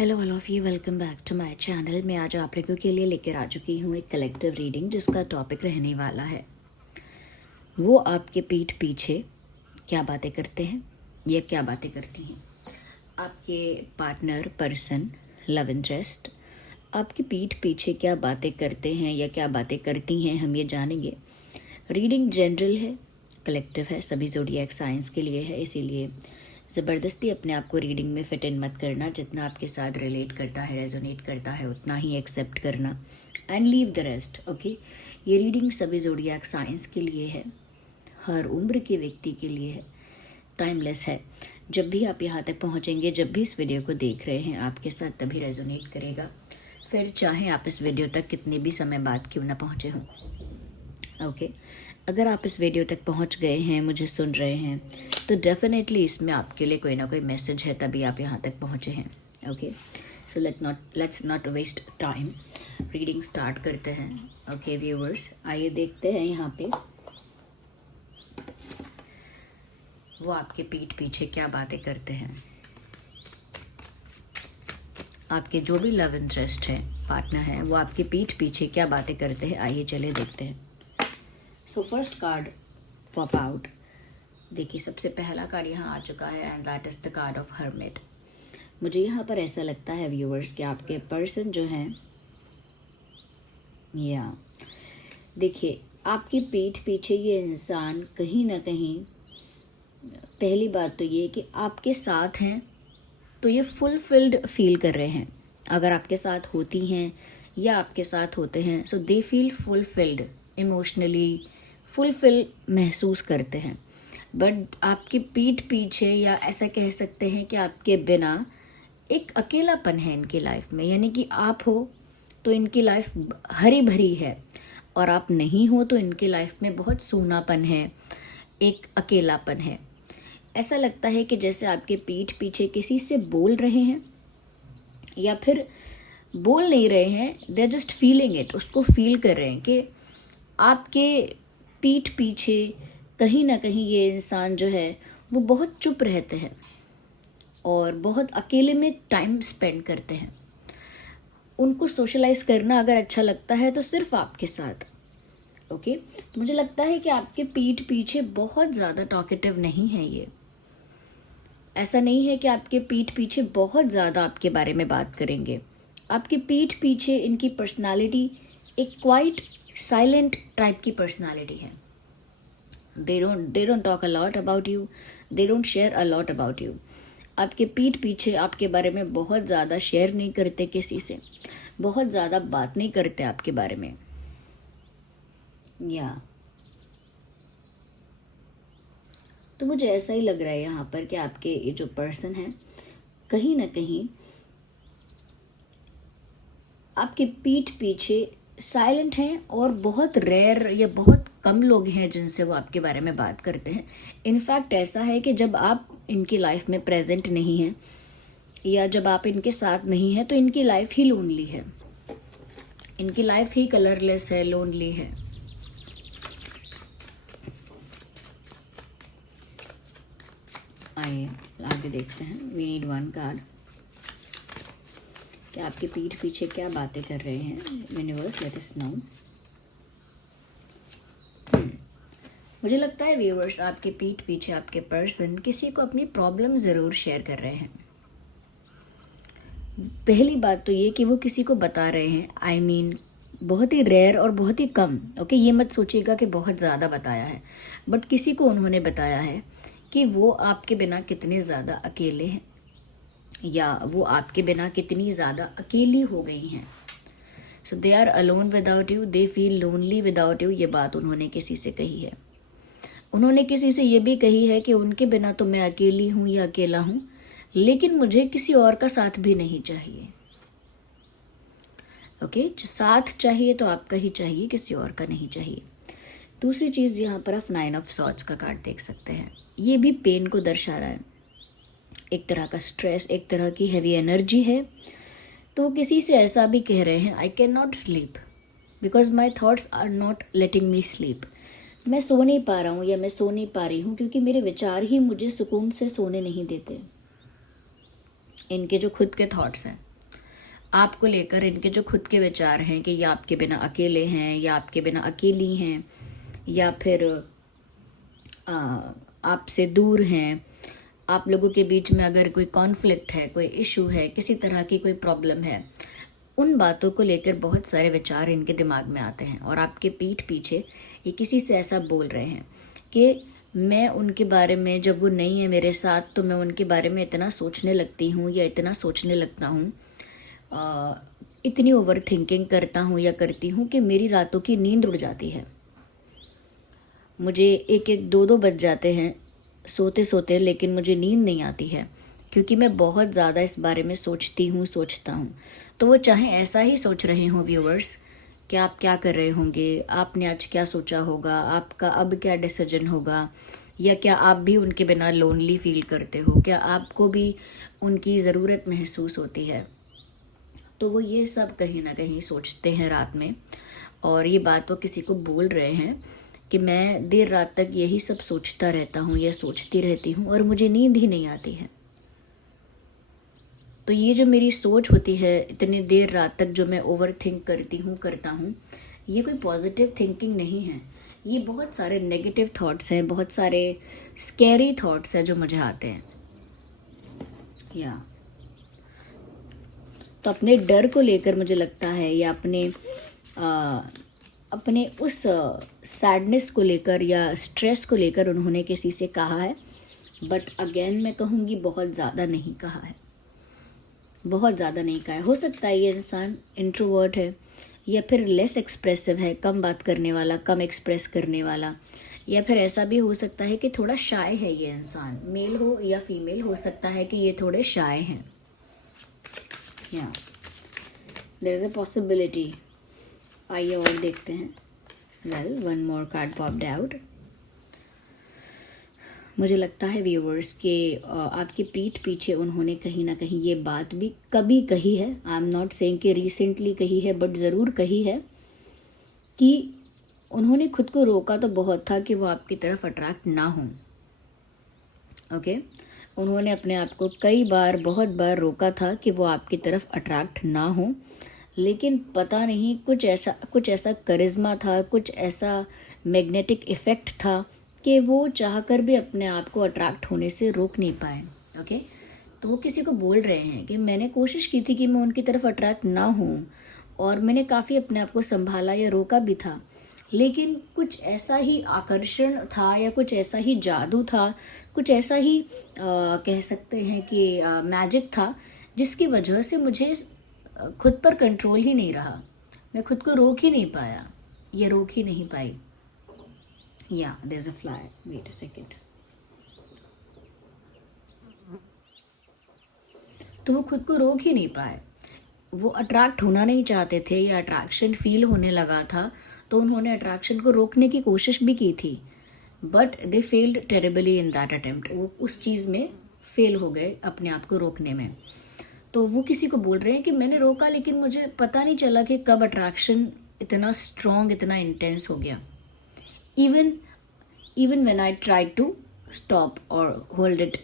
Hello all of you, welcome back to my channel. मैं आज आप लोगों के लिए लेकर आ चुकी हूँ एक कलेक्टिव रीडिंग जिसका टॉपिक रहने वाला है वो आपके पीठ पीछे क्या बातें करते हैं या क्या बातें करती हैं। आपके पार्टनर, पर्सन, लव इंटरेस्ट आपकी पीठ पीछे क्या बातें करते हैं या क्या बातें करती हैं, हम ये जानेंगे। रीडिंग जनरल है, कलेक्टिव है, सभी ज़ोडिएक साइंस के लिए है, इसीलिए ज़बरदस्ती अपने आप को रीडिंग में फिट इन मत करना। जितना आपके साथ रिलेट करता है, रेजोनेट करता है, उतना ही एक्सेप्ट करना and leave the rest. Okay, ये रीडिंग सभी ज़ोडिएक साइंस के लिए है, हर उम्र के व्यक्ति के लिए है, टाइमलेस है। जब भी आप यहाँ तक पहुँचेंगे, जब भी इस वीडियो को देख रहे हैं, आपके साथ तभी रेजोनेट करेगा, फिर चाहे आप इस वीडियो तक कितने भी समय बाद क्यों ना पहुँचे हों। ओके, अगर आप इस वीडियो तक पहुंच गए हैं, मुझे सुन रहे हैं, तो डेफिनेटली इसमें आपके लिए कोई ना कोई मैसेज है, तभी आप यहाँ तक पहुँचे हैं। Okay, so let's not waste time, reading start करते हैं। ओके व्यूवर्स, आइए देखते हैं यहाँ पे वो आपके पीठ पीछे क्या बातें करते हैं। आपके जो भी लव इंटरेस्ट है, पार्टनर है, वो आपके पीठ पीछे क्या बातें करते हैं, आइए चले देखते हैं। So first card pop out. देखिए, सबसे पहला कार्ड यहाँ आ चुका है and that is the card of hermit. मुझे यहाँ पर ऐसा लगता है व्यूअर्स कि आपके पर्सन जो हैं, या देखिए, आपकी पीठ पीछे ये इंसान कहीं ना कहीं, पहली बात तो ये कि आपके साथ हैं तो ये फुलफिल्ड फील कर रहे हैं। अगर आपके साथ होती हैं या आपके साथ होते हैं, so they feel fulfilled, emotionally fulfil महसूस करते हैं। बट आपकी पीठ पीछे, या ऐसा कह सकते हैं कि आपके बिना एक अकेलापन है इनकी लाइफ में। यानी कि आप हो तो इनकी लाइफ हरी भरी है, और आप नहीं हो तो इनकी लाइफ में बहुत सूनापन है, एक अकेलापन है। ऐसा लगता है कि जैसे आपके पीठ पीछे किसी से बोल रहे हैं, या फिर बोल नहीं रहे हैं, they are just feeling it, उसको फील कर रहे हैं कि आपके पीठ पीछे कहीं ना कहीं ये इंसान जो है वो बहुत चुप रहते हैं और बहुत अकेले में टाइम स्पेंड करते हैं। उनको सोशलाइज करना अगर अच्छा लगता है तो सिर्फ आपके साथ। ओके, तो मुझे लगता है कि आपके पीठ पीछे बहुत ज़्यादा टॉकेटिव नहीं है ये। ऐसा नहीं है कि आपके पीठ पीछे बहुत ज़्यादा आपके बारे में बात करेंगे। आपके पीठ पीछे इनकी पर्सनालिटी एक क्वाइट साइलेंट टाइप की पर्सनालिटी है। they don't talk a lot about you, they don't share a lot about you। आपके पीठ पीछे आपके बारे में बहुत ज़्यादा शेयर नहीं करते किसी से, बहुत ज़्यादा बात नहीं करते आपके बारे में। या तो मुझे ऐसा ही लग रहा है यहाँ पर कि आपके ये जो पर्सन है कहीं ना कहीं आपके पीठ पीछे साइलेंट हैं, और बहुत रेयर या बहुत कम लोग हैं जिनसे वो आपके बारे में बात करते हैं। इनफैक्ट ऐसा है कि जब आप इनकी लाइफ में प्रेजेंट नहीं हैं या जब आप इनके साथ नहीं हैं तो इनकी लाइफ ही लोनली है, इनकी लाइफ ही कलरलेस है, लोनली है। आइए आगे देखते हैं। वी नीड वन कार्ड कि आपके पीठ पीछे क्या बातें कर रहे हैं। Universe, let us know. मुझे लगता है व्यूअर्स, आपके पीठ पीछे आपके पर्सन किसी को अपनी प्रॉब्लम ज़रूर शेयर कर रहे हैं। पहली बात तो ये कि वो किसी को बता रहे हैं, आई मीन बहुत ही रेयर और बहुत ही कम। ओके, ये मत सोचिएगा कि बहुत ज़्यादा बताया है, बट किसी को उन्होंने बताया है कि वो आपके बिना कितने ज़्यादा अकेले हैं, या वो आपके बिना कितनी ज़्यादा अकेली हो गई हैं। So they are alone without you, they feel lonely without you. ये बात उन्होंने किसी से कही है। उन्होंने किसी से ये भी कही है कि उनके बिना तो मैं अकेली हूँ या अकेला हूँ, लेकिन मुझे किसी और का साथ भी नहीं चाहिए। ओके, साथ चाहिए तो आपका ही चाहिए, किसी और का नहीं चाहिए। दूसरी चीज़, यहाँ पर आप 9 ऑफ सॉर्ड्स का कार्ड देख सकते हैं। ये भी पेन को दर्शा रहा है, एक तरह का स्ट्रेस, एक तरह की हैवी एनर्जी है। तो किसी से ऐसा भी कह रहे हैं, I can not sleep because my thoughts are not letting me sleep. मैं सो नहीं पा रहा हूँ या मैं सो नहीं पा रही हूँ क्योंकि मेरे विचार ही मुझे सुकून से सोने नहीं देते। इनके जो खुद के थॉट्स हैं, आपको लेकर इनके जो खुद के विचार हैं कि ये आपके बिना अकेले हैं या आपके बिना अकेली हैं या फिर आपसे दूर हैं, आप लोगों के बीच में अगर कोई कॉन्फ्लिक्ट है, कोई इशू है, किसी तरह की कोई प्रॉब्लम है, उन बातों को लेकर बहुत सारे विचार इनके दिमाग में आते हैं और आपके पीठ पीछे ये किसी से ऐसा बोल रहे हैं कि मैं उनके बारे में, जब वो नहीं है मेरे साथ तो मैं उनके बारे में इतना सोचने लगती हूँ या इतना सोचने लगता हूँ, इतनी ओवर थिंकिंग करता हूँ या करती हूँ कि मेरी रातों की नींद उड़ जाती है। मुझे 1-1, 2-2 बज जाते हैं सोते सोते, लेकिन मुझे नींद नहीं आती है क्योंकि मैं बहुत ज़्यादा इस बारे में सोचता हूँ। तो वो चाहे ऐसा ही सोच रहे हों व्यूअर्स कि आप क्या कर रहे होंगे, आपने आज क्या सोचा होगा, आपका अब क्या डिसीजन होगा, या क्या आप भी उनके बिना लोनली फील करते हो, क्या आपको भी उनकी ज़रूरत महसूस होती है। तो वो ये सब कहीं ना कहीं सोचते हैं रात में, और ये बात वो किसी को बोल रहे हैं कि मैं देर रात तक यही सब सोचता रहता हूँ या सोचती रहती हूँ और मुझे नींद ही नहीं आती है। तो ये जो मेरी सोच होती है इतनी देर रात तक, जो मैं ओवर थिंक करता हूँ, ये कोई पॉजिटिव थिंकिंग नहीं है। ये बहुत सारे नेगेटिव थॉट्स हैं, बहुत सारे स्कैरी थॉट्स हैं जो मुझे आते हैं। या तो अपने डर को लेकर मुझे लगता है, या अपने उस सैडनेस को लेकर या स्ट्रेस को लेकर उन्होंने किसी से कहा है। बट अगेन मैं कहूँगी बहुत ज़्यादा नहीं कहा है, बहुत ज़्यादा नहीं कहा है। हो सकता है ये इंसान इंट्रोवर्ट है या फिर लेस एक्सप्रेसिव है, कम बात करने वाला, कम एक्सप्रेस करने वाला, या फिर ऐसा भी हो सकता है कि थोड़ा शाय है ये इंसान, मेल हो या फीमेल, हो सकता है कि ये थोड़े शाय हैं। या देयर इज अ पॉसिबिलिटी। आइए और देखते हैं। Well, one more card popped out. मुझे लगता है व्यूवर्स के आपकी पीठ पीछे उन्होंने कहीं ना कहीं ये बात भी कभी कही है। आई एम नॉट सेइंग कि रिसेंटली कही है, बट ज़रूर कही है कि उन्होंने खुद को रोका तो बहुत था कि वो आपकी तरफ अट्रैक्ट ना हो। ओके, उन्होंने अपने आप को कई बार, बहुत बार रोका था कि वो आपकी तरफ अट्रैक्ट ना हो, लेकिन पता नहीं कुछ ऐसा करिश्मा था, कुछ ऐसा मैग्नेटिक इफ़ेक्ट था कि वो चाहकर भी अपने आप को अट्रैक्ट होने से रोक नहीं पाए। ओके, तो वो किसी को बोल रहे हैं कि मैंने कोशिश की थी कि मैं उनकी तरफ अट्रैक्ट ना हूँ, और मैंने काफ़ी अपने आप को संभाला या रोका भी था, लेकिन कुछ ऐसा ही आकर्षण था या कुछ ऐसा ही जादू था, कुछ ऐसा ही कह सकते हैं कि मैजिक था, जिसकी वजह से मुझे खुद पर कंट्रोल ही नहीं रहा। मैं खुद को रोक ही नहीं पाया, ये रोक ही नहीं पाई। या there is a fly, wait a second. तो वो खुद को रोक ही नहीं पाए, वो अट्रैक्ट होना नहीं चाहते थे, या अट्रैक्शन फील होने लगा था, तो उन्होंने अट्रैक्शन को रोकने की कोशिश भी की थी, but they failed terribly in that attempt. वो उस चीज़ में फेल हो गए अपने आप को रोकने में। तो वो किसी को बोल रहे हैं कि मैंने रोका, लेकिन मुझे पता नहीं चला कि कब अट्रैक्शन इतना स्ट्रॉन्ग, इतना इंटेंस हो गया। Even when I tried to stop और होल्ड इट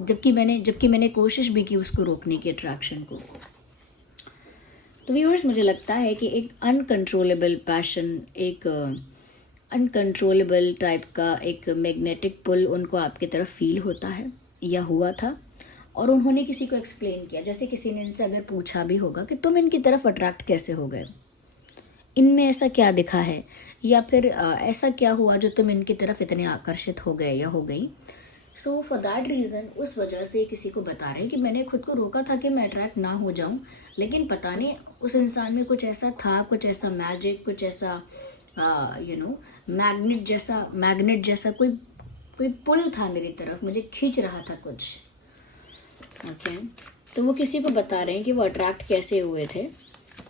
जबकि मैंने कोशिश भी की उसको रोकने की, अट्रैक्शन को। तो व्यूअर्स, मुझे लगता है कि एक अनकंट्रोलेबल पैशन, एक अनकंट्रोलेबल टाइप का एक मैग्नेटिक पुल उनको आपकी तरफ फील होता है या हुआ था, और उन्होंने किसी को एक्सप्लेन किया। जैसे किसी ने इनसे अगर पूछा भी होगा कि तुम इनकी तरफ अट्रैक्ट कैसे हो गए, इनमें ऐसा क्या दिखा है, या फिर ऐसा क्या हुआ जो तुम इनकी तरफ इतने आकर्षित हो गए या हो गई। सो फॉर दैट रीज़न, उस वजह से किसी को बता रहे हैं कि मैंने खुद को रोका था कि मैं अट्रैक्ट ना हो जाऊं, लेकिन पता नहीं उस इंसान में कुछ ऐसा था, कुछ ऐसा मैजिक, कुछ ऐसा मैग्नेट जैसा कोई पुल था मेरी तरफ, मुझे खींच रहा था कुछ। ओके, तो वो किसी को बता रहे हैं कि वो अट्रैक्ट कैसे हुए थे,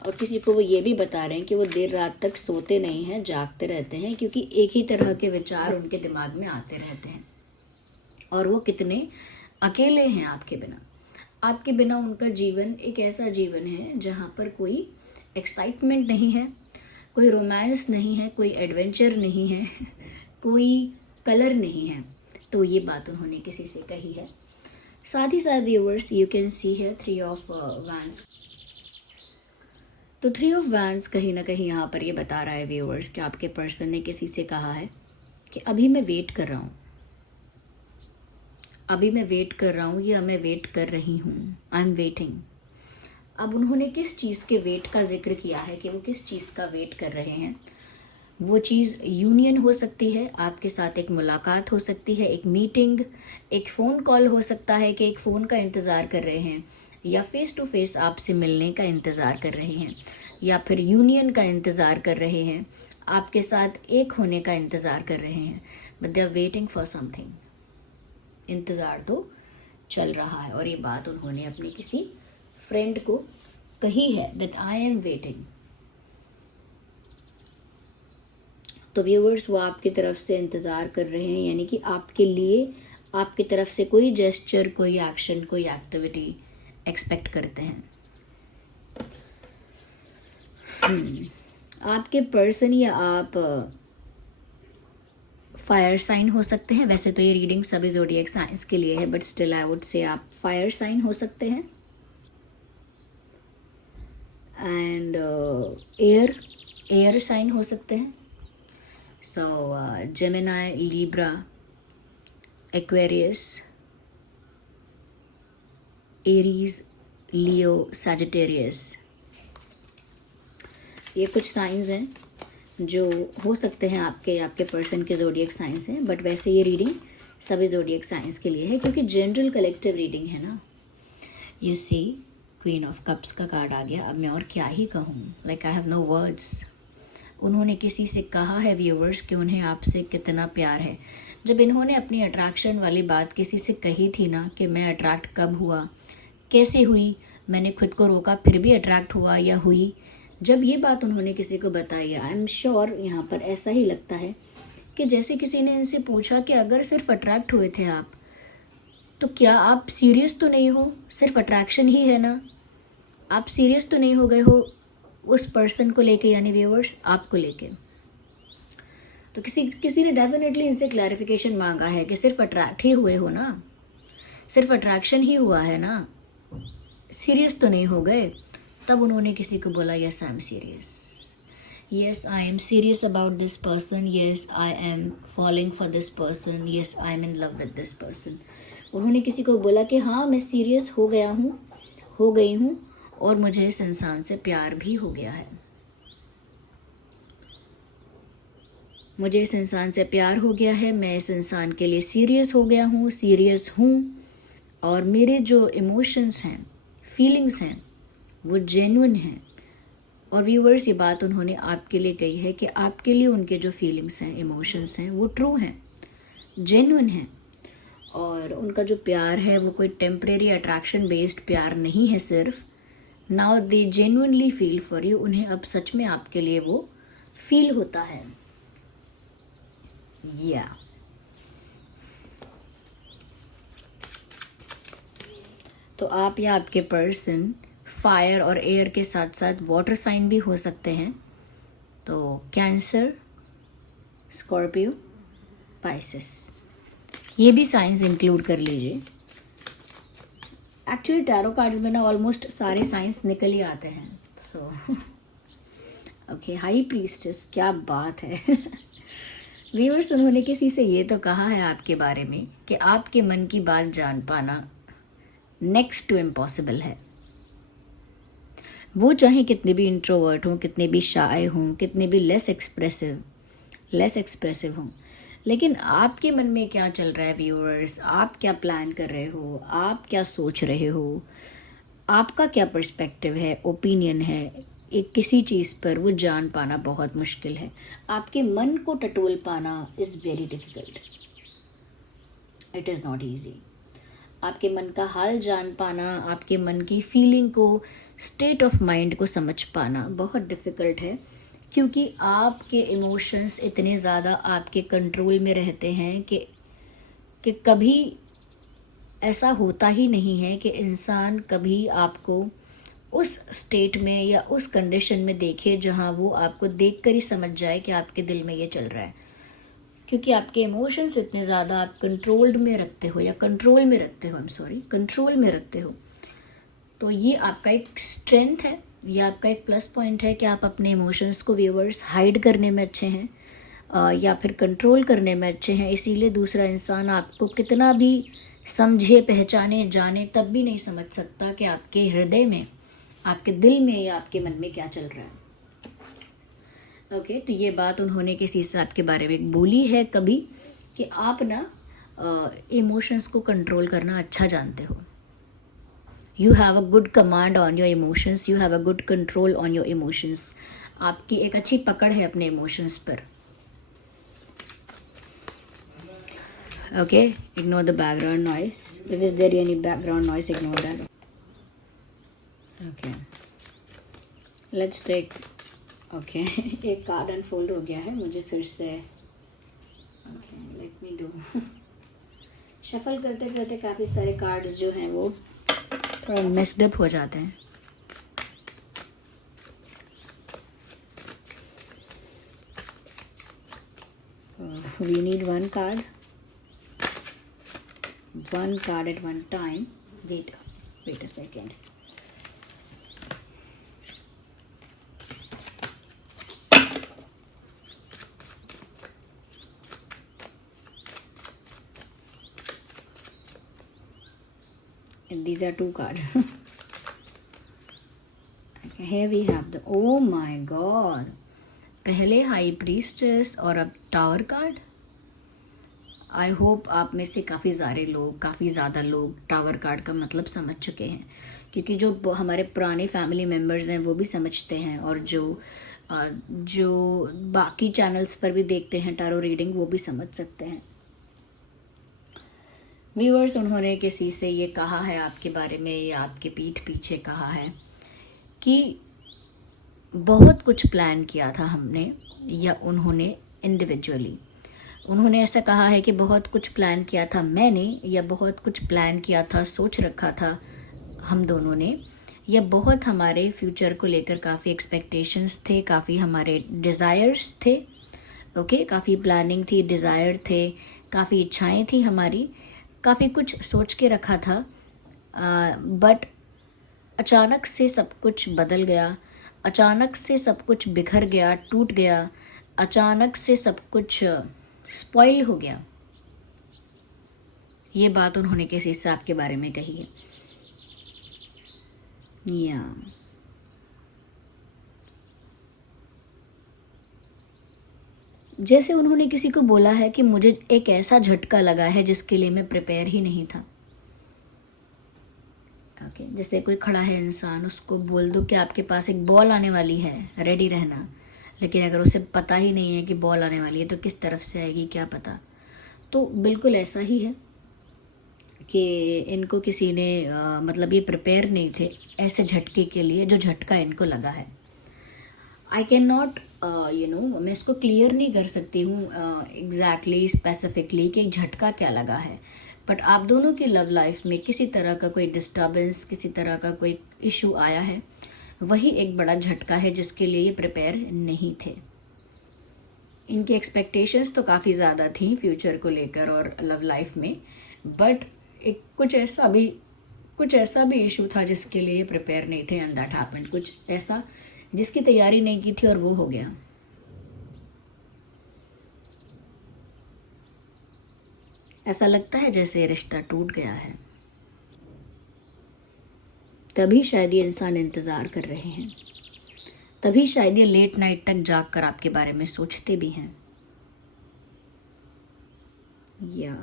और किसी को वो ये भी बता रहे हैं कि वो देर रात तक सोते नहीं हैं, जागते रहते हैं, क्योंकि एक ही तरह के विचार उनके दिमाग में आते रहते हैं, और वो कितने अकेले हैं आपके बिना। आपके बिना उनका जीवन एक ऐसा जीवन है जहाँ पर कोई एक्साइटमेंट नहीं है, कोई रोमांस नहीं है, कोई एडवेंचर नहीं है, कोई कलर नहीं है। तो ये बात उन्होंने किसी से कही है। साथ ही साथ व्यूअर्स, यू कैन सी है 3 ऑफ वैंड्स। तो 3 ऑफ वैंड्स कहीं ना कहीं यहाँ पर ये बता रहा है व्यूअर्स कि आपके पर्सन ने किसी से कहा है कि अभी मैं वेट कर रहा हूँ, अभी मैं वेट कर रहा हूँ या मैं वेट कर रही हूँ, आई एम वेटिंग। अब उन्होंने किस चीज़ के वेट का जिक्र किया है कि वो किस चीज़ का वेट कर रहे हैं। वो चीज़ यूनियन हो सकती है, आपके साथ एक मुलाकात हो सकती है, एक मीटिंग, एक फ़ोन कॉल हो सकता है कि एक फ़ोन का इंतज़ार कर रहे हैं, या फेस टू फेस आपसे मिलने का इंतज़ार कर रहे हैं, या फिर यूनियन का इंतज़ार कर रहे हैं, आपके साथ एक होने का इंतज़ार कर रहे हैं, but they are waiting for something. इंतज़ार तो चल रहा है, और ये बात उन्होंने अपने किसी फ्रेंड को कही है, दैट आई एम वेटिंग। तो व्यूअर्स वो आपकी तरफ से इंतज़ार कर रहे हैं, यानी कि आपके लिए आपकी तरफ से कोई जेस्चर, कोई एक्शन, कोई एक्टिविटी एक्सपेक्ट करते हैं। आपके पर्सन या आप फायर साइन हो सकते हैं। वैसे तो ये रीडिंग सभी ज़ोडिएक साइंस के लिए है, but still I would say आप फायर साइन हो सकते हैं। एंड एयर साइन हो सकते हैं। सो जेमिनाई, लिब्रा, एक्वेरियस, एरीज, लियो, सैजिटेरियस, ये कुछ साइंस हैं जो हो सकते हैं आपके पर्सन के ज़ोडिएक साइंस हैं। बट वैसे ये रीडिंग सभी ज़ोडिएक साइंस के लिए है, क्योंकि जनरल कलेक्टिव रीडिंग है ना। You see queen of cups का कार्ड आ गया। अब मैं और क्या ही कहूँ, like I have no words. उन्होंने किसी से कहा है व्यूअर्स कि उन्हें आपसे कितना प्यार है। जब इन्होंने अपनी अट्रैक्शन वाली बात किसी से कही थी ना, कि मैं अट्रैक्ट कब हुआ, कैसे हुई, मैंने खुद को रोका फिर भी अट्रैक्ट हुआ या हुई, जब ये बात उन्होंने किसी को बताई, आई एम श्योर यहाँ पर ऐसा ही लगता है कि जैसे किसी ने इनसे पूछा कि अगर सिर्फ अट्रैक्ट हुए थे आप, तो क्या आप सीरियस तो नहीं हो, सिर्फ अट्रैक्शन ही है ना, आप सीरियस तो नहीं हो गए हो उस पर्सन को लेके, यानी व्यूअर्स आपको लेके। तो किसी ने डेफिनेटली इनसे क्लैरिफिकेशन मांगा है कि सिर्फ अट्रैक्ट ही हुए हो ना, सिर्फ अट्रैक्शन ही हुआ है ना, सीरियस तो नहीं हो गए। तब उन्होंने किसी को बोला yes I am serious, yes I am serious about this person, yes I am following for this person, yes I am in love with this person. उन्होंने किसी को बोला कि हाँ मैं सीरियस हो गया हूँ, हो गई हूँ, और मुझे इस इंसान से प्यार भी हो गया है, मुझे इस इंसान से प्यार हो गया है, मैं इस इंसान के लिए सीरियस हो गया हूँ, सीरियस हूँ, और मेरे जो इमोशंस हैं, फीलिंग्स हैं, वो जेन्युइन हैं। और व्यूअर्स ये बात उन्होंने आपके लिए कही है कि आपके लिए उनके जो फीलिंग्स हैं, इमोशंस हैं, वो ट्रू हैं, जेन्युइन हैं, और उनका जो प्यार है वो कोई टेम्परेरी अट्रैक्शन बेस्ड प्यार नहीं है सिर्फ। Now they genuinely feel for you, उन्हें अब सच में आपके लिए वो फील होता है। या तो आप या आपके पर्सन फायर और एयर के साथ साथ वाटर साइन भी हो सकते हैं। तो कैंसर, स्कॉर्पियो, पाइसेस, ये भी साइंस इंक्लूड कर लीजिए। एक्चुअली टैरो कार्ड्स में ना ऑलमोस्ट सारे साइंस निकल ही आते हैं। सो ओके, हाई प्रीस्टेस, क्या बात है। व्यूअर्स उन्होंने किसी से ये तो कहा है आपके बारे में कि आपके मन की बात जान पाना नेक्स्ट टू इम्पॉसिबल है। वो चाहे कितने भी इंट्रोवर्ट हों, कितने भी शाय हों, कितने भी लेस एक्सप्रेसिव हों, लेकिन आपके मन में क्या चल रहा है व्यूअर्स, आप क्या प्लान कर रहे हो, आप क्या सोच रहे हो, आपका क्या पर्सपेक्टिव है, ओपिनियन है एक किसी चीज़ पर, वो जान पाना बहुत मुश्किल है। आपके मन को टटोल पाना is very difficult, it is not easy. आपके मन का हाल जान पाना, आपके मन की फीलिंग को, स्टेट ऑफ माइंड को समझ पाना बहुत डिफ़िकल्ट है, क्योंकि आपके इमोशंस इतने ज़्यादा आपके कंट्रोल में रहते हैं कि कभी ऐसा होता ही नहीं है कि इंसान कभी आपको उस स्टेट में या उस कंडीशन में देखे जहाँ वो आपको देखकर ही समझ जाए कि आपके दिल में ये चल रहा है, क्योंकि आपके इमोशंस इतने ज़्यादा आप कंट्रोल में रखते हो, कंट्रोल में रखते हो। तो ये आपका एक स्ट्रेंथ है, ये आपका एक प्लस पॉइंट है कि आप अपने इमोशंस को व्यूअर्स हाइड करने में अच्छे हैं, या फिर कंट्रोल करने में अच्छे हैं। इसीलिए दूसरा इंसान आपको कितना भी समझे, पहचाने, जाने, तब भी नहीं समझ सकता कि आपके हृदय में, आपके दिल में या आपके मन में क्या चल रहा है। ओके, तो ये बात उन्होंने किसी से आपके बारे में बोली है कभी कि आप ना इमोशंस को कंट्रोल करना अच्छा जानते हो। You have a good command on your emotions, you have a good control on your emotions. आपकी एक अच्छी पकड़ है अपने इमोशंस पर। Okay, ignore the background noise. If is there any background noise, ignore that. Okay, let's take. Okay, एक card unfold हो गया है, मुझे फिर से. Okay, let me do. Shuffle करते करते काफ़ी सारे कार्ड्स जो हैं वो थोड़ा मिस्ड अप हो जाते हैं. We need one card. One card at one time. Wait a second. And these are two cards. Okay, here we have the, oh my god, पहले हाई प्रीस्टेस और अब टावर कार्ड. आई होप आप में से काफ़ी ज़्यादा लोग tower card का मतलब समझ चुके हैं, क्योंकि जो हमारे पुराने फैमिली मेम्बर्स हैं वो भी समझते हैं, और जो बाकी चैनल्स पर भी देखते हैं टारो रीडिंग वो भी समझ सकते हैं. व्यूअर्स, उन्होंने किसी से ये कहा है आपके बारे में, या आपके पीठ पीछे कहा है कि बहुत कुछ प्लान किया था हमने, या उन्होंने इंडिविजुअली उन्होंने ऐसा कहा है कि बहुत कुछ प्लान किया था मैंने, या बहुत कुछ प्लान किया था, सोच रखा था हम दोनों ने, या बहुत हमारे फ्यूचर को लेकर काफ़ी एक्सपेक्टेशंस थे, काफ़ी हमारे डिज़ायर्स थे. ओके, काफ़ी प्लानिंग थी, डिज़ायर थे, काफ़ी इच्छाएं थी हमारी, काफ़ी कुछ सोच के रखा था. बट अचानक से सब कुछ बदल गया, अचानक से सब कुछ बिखर गया, टूट गया, अचानक से सब कुछ स्पॉइल हो गया. ये बात उन्होंने किसी से आपके बारे में कही है. या जैसे उन्होंने किसी को बोला है कि मुझे एक ऐसा झटका लगा है जिसके लिए मैं प्रिपेयर ही नहीं था. ओके, जैसे कोई खड़ा है इंसान, उसको बोल दो कि आपके पास एक बॉल आने वाली है, रेडी रहना. लेकिन अगर उसे पता ही नहीं है कि बॉल आने वाली है तो किस तरफ से आएगी, क्या पता. तो बिल्कुल ऐसा ही है कि इनको किसी ने मतलब ये प्रिपेयर नहीं थे ऐसे झटके के लिए जो झटका इनको लगा है. आई कैन नॉट मैं इसको क्लियर नहीं कर सकती हूँ एग्जैक्टली स्पेसिफिकली कि झटका क्या लगा है. बट आप दोनों की लव लाइफ में किसी तरह का कोई डिस्टर्बेंस, किसी तरह का कोई इशू आया है, वही एक बड़ा झटका है जिसके लिए ये प्रिपेयर नहीं थे. इनकी एक्सपेक्टेशंस तो काफ़ी ज़्यादा थी फ्यूचर को लेकर और लव लाइफ में, बट एक कुछ ऐसा भी इशू था जिसके लिए प्रिपेयर नहीं थे, एंड दैट हैपेंड. कुछ ऐसा जिसकी तैयारी नहीं की थी और वो हो गया. ऐसा लगता है जैसे रिश्ता टूट गया है. तभी शायद ये इंसान इंतज़ार कर रहे हैं, तभी शायद ये लेट नाइट तक जाग कर आपके बारे में सोचते भी हैं. या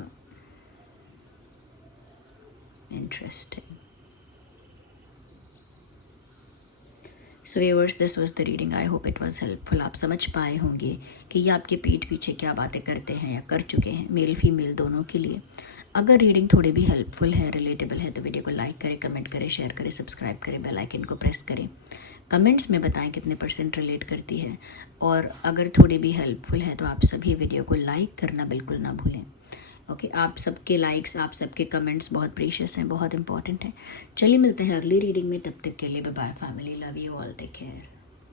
interesting. So viewers, this was the reading. I hope it was helpful. आप समझ पाए होंगे कि ये आपके पीठ पीछे क्या बातें करते हैं या कर चुके हैं, मेल फीमेल दोनों के लिए. अगर रीडिंग थोड़ी भी हेल्पफुल है, रिलेटेबल है, तो वीडियो को लाइक करें, कमेंट करें, शेयर करें, सब्सक्राइब करें, बेल आइकन को प्रेस करें. कमेंट्स में बताएं कितने % रिलेट करती है, और अगर थोड़ी भी हेल्पफुल है तो आप सभी वीडियो को लाइक करना बिल्कुल ना भूलें. ओके, आप सबके लाइक्स, आप सबके कमेंट्स बहुत प्रीशियस हैं, बहुत इंपॉर्टेंट हैं. चलिए मिलते हैं अगली रीडिंग में. तब तक के लिए bye bye family. Love you all. Take care.